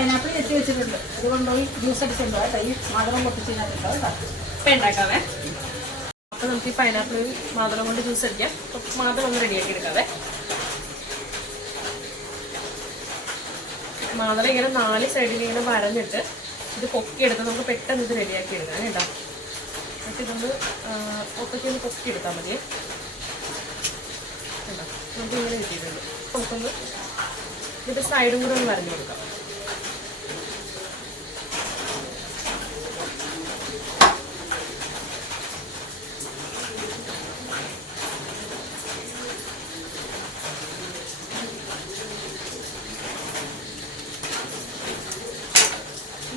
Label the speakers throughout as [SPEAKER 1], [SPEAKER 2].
[SPEAKER 1] Pineapple എത്തി വെച്ചിട്ടുണ്ട്. അതുകൊണ്ട് കൊണ്ടുപോയി ജ്യൂസ് അടിച്ചിട്ടുണ്ടോ കേട്ടോ. ഈ മധുരം പൊട്ടിച്ചിട്ടുണ്ടോ കേട്ടോ.
[SPEAKER 2] അപ്പൊ നമുക്ക് ഈ പൈനാപ്പിൾ മാതളം കൊണ്ട് ജ്യൂസ് അടിക്കാം. മാതളം ഒന്ന് റെഡിയാക്കി എടുക്കാവേ. മാതളം ഇങ്ങനെ നാല് സൈഡിൽ ഇങ്ങനെ വരഞ്ഞിട്ട് ഇത് പൊക്കിയെടുത്ത് നമുക്ക് പെട്ടെന്ന് ഇത് റെഡിയാക്കി എടുക്കാം കേട്ടോ. എന്നിട്ട് ഇതൊന്ന് പൊക്കി പൊക്കിയെടുത്താൽ മതിയേ കേട്ടോ നമുക്ക് ഇങ്ങനെ കിട്ടിയിട്ടുണ്ട്. നമുക്കൊന്ന് ഇതിന്റെ സൈഡും കൂടെ ഒന്ന് വരഞ്ഞു കൊടുക്കാം.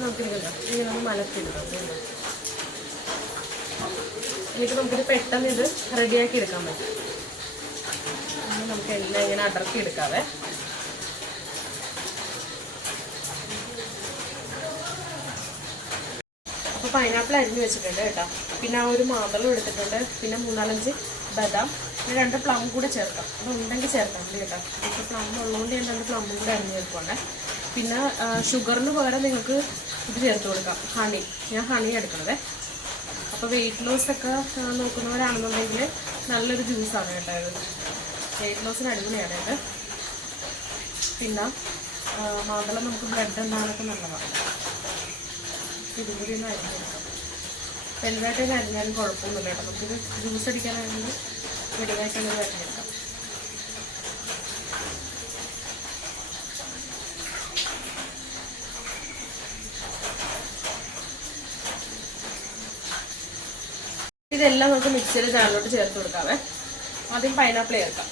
[SPEAKER 2] കേട്ടോ. എന്നിട്ട് നമുക്കിത് പെട്ടെന്ന് ഇത് റെഡിയാക്കി എടുക്കാൻ പറ്റും. നമുക്ക് എല്ലാം ഇങ്ങനെ അടർത്തി എടുക്കാവേ. അപ്പോൾ പൈനാപ്പിൾ അരിഞ്ഞ് വെച്ചിട്ടുണ്ട് കേട്ടോ. പിന്നെ ആ ഒരു മാതളം എടുത്തിട്ടുണ്ട്. പിന്നെ മൂന്നാലഞ്ച് ബദാം. പിന്നെ രണ്ട് പ്ലം കൂടെ ചേർക്കാം. അത് ഉണ്ടെങ്കിൽ ചേർക്കാം. കേട്ടോ. ഇപ്പോൾ പ്ലം ഉള്ളതുകൊണ്ട് ഞാൻ രണ്ട് പ്ലമ്മും കൂടെ അരിഞ്ഞ് വെക്കുവാണ്. പിന്നെ ഷുഗറിന് പകരം നിങ്ങൾക്ക് ഇത് ചേർത്ത് കൊടുക്കാം. ഹണി ഞാൻ ഹണി എടുക്കണതേ. അപ്പോൾ വെയിറ്റ് ലോസ് ഒക്കെ നോക്കുന്നവരാണെന്നുണ്ടെങ്കിൽ നല്ലൊരു ജ്യൂസാണ് കേട്ടോ ഇത്. വെയിറ്റ് ലോസിന് അടിപൊളിയാണ് ഇത്. പിന്നെ മാതളം നമുക്ക് ബ്ലഡ് എന്താണൊക്കെ നല്ലതാണ് ഇതും കൂടി ഒന്ന് അരിഞ്ഞാലും കുഴപ്പമൊന്നുമില്ല കേട്ടോ. നമുക്കിത് ജ്യൂസ് അടിക്കാനാണെങ്കിൽ തന്നെ അരിഞ്ഞെടുക്കാം ഇതെല്ലാം നമുക്ക് മിക്സിയുടെ ജാറിലോട്ട് ചേർത്ത് കൊടുക്കാവേ. ആദ്യം പൈനാപ്പിൾ ചേർക്കാം.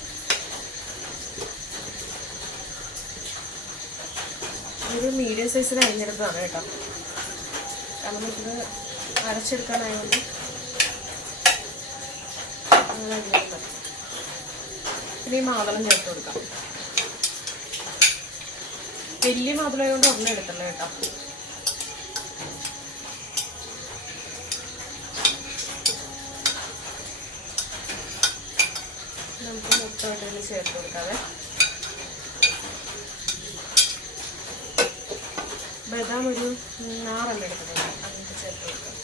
[SPEAKER 2] ഒരു മീഡിയം സൈസിൽ അരിഞ്ഞെടുത്തതാണ് കേട്ടോ. കാരണം നമുക്കിത് അരച്ചെടുക്കാനായതുകൊണ്ട് അങ്ങനെ പിന്നെ ഈ മാതളം ചേർത്ത് കൊടുക്കാം. വലിയ മാതളം കൊണ്ട് ഒന്നും എടുത്തല്ലോ കേട്ടോ. നമുക്ക് മുട്ട ചേർത്ത് കൊടുക്കാവേ. ബദാം ഒരു നാറെണ്ണം എടുക്കുന്നുണ്ട് അതിനൊക്കെ ചേർത്ത് കൊടുക്കാം.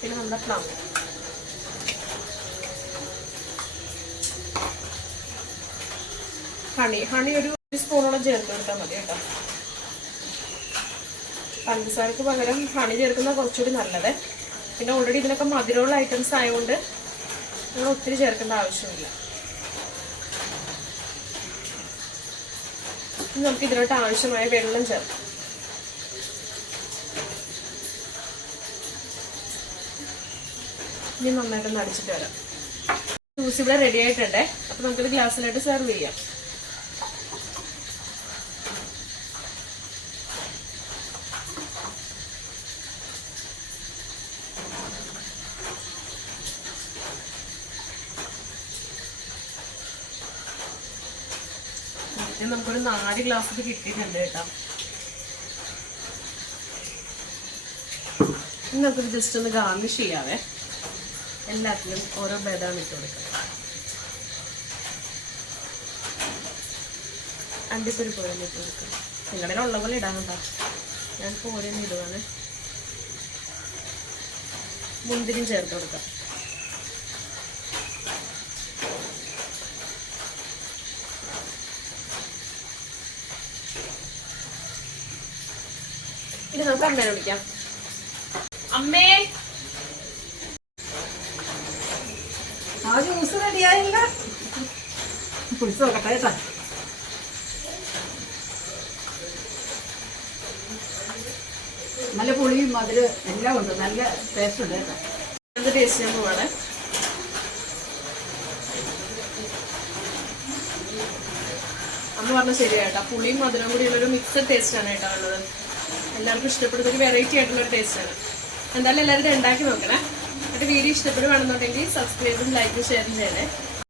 [SPEAKER 2] പിന്നെ നമ്മുടെ പ്ലം. ഹണി ഹണി ഒരു സ്പൂണോളം ചേർത്ത് കൊടുത്താൽ മതി കേട്ടോ. പഞ്ചസാരക്ക് പകരം ഹണി ചേർക്കുന്ന കുറച്ചുകൂടി നല്ലത്. പിന്നെ ഓൾറെഡി ഇതിനൊക്കെ മധുരമുള്ള ഐറ്റംസ് ആയതുകൊണ്ട് നമ്മൾ ഒത്തിരി ചേർക്കേണ്ട ആവശ്യമില്ല. നമുക്ക് ഇതിലോട്ട് ആവശ്യമായ വെള്ളം ചേർക്കാം. ഇനി നന്നായിട്ടൊന്ന് അടിച്ചിട്ട് വരാം. ജ്യൂസ് ഇവിടെ റെഡി ആയിട്ടുണ്ടേ. അപ്പൊ നമുക്കിത് ഗ്ലാസ്സിലായിട്ട് സെർവ് ചെയ്യാം. ഇത് നമുക്കൊരു നാല് ഗ്ലാസ് ഇത് കിട്ടിയിട്ടുണ്ട് കേട്ടോ. ഇനി ജസ്റ്റ് ഒന്ന് ഗാർണിഷ് ചെയ്യാവേ. എല്ലാത്തിലും ഓരോ ബദാം ഇട്ട് കൊടുക്കാം. അണ്ടിപ്പൊരു ഓരോന്ന് ഇട്ട് കൊടുക്കാം. നിങ്ങളുടെ ഉള്ള പോലെ ഇടാൻ കേട്ടോ. ഞാൻ ഓരോന്ന് ഇടുവാണ്. മുന്തിരിയും ചേർത്ത് കൊടുക്കാം. ഇനി നമുക്ക് അമ്മേനെ വിളിക്കാം. അമ്മേ.
[SPEAKER 1] ആ ജ്യൂസ് റെഡിയായില്ല കുളിച്ച് നോക്കട്ടെ കേട്ടാ. നല്ല പുളിയും മധുര എല്ലാം ഉണ്ട്. നല്ല ടേസ്റ്റ് ഉണ്ട് കേട്ടോ.
[SPEAKER 2] എന്ത് ടേസ്റ്റ് ഞാൻ പോവാണ്. അമ്മ പറഞ്ഞ ശരിയാട്ടോ പുളിയും മധുരവും കൂടി ഒരു മിക്സഡ് ടേസ്റ്റ് ആണ് കേട്ടോ ഉള്ളത്. എല്ലാവർക്കും ഇഷ്ടപ്പെടുന്ന ഒരു വെറൈറ്റി ആയിട്ടുള്ള ഒരു ടേസ്റ്റ് ആണ്. എന്തായാലും എല്ലാവരും ഉണ്ടാക്കി നോക്കണേ. എന്നിട്ട് വീഡിയോ ഇഷ്ടപ്പെടുവാണെന്നുണ്ടെങ്കിൽ സബ്സ്ക്രൈബും ലൈക്കും ഷെയറും ചെയ്യണേ.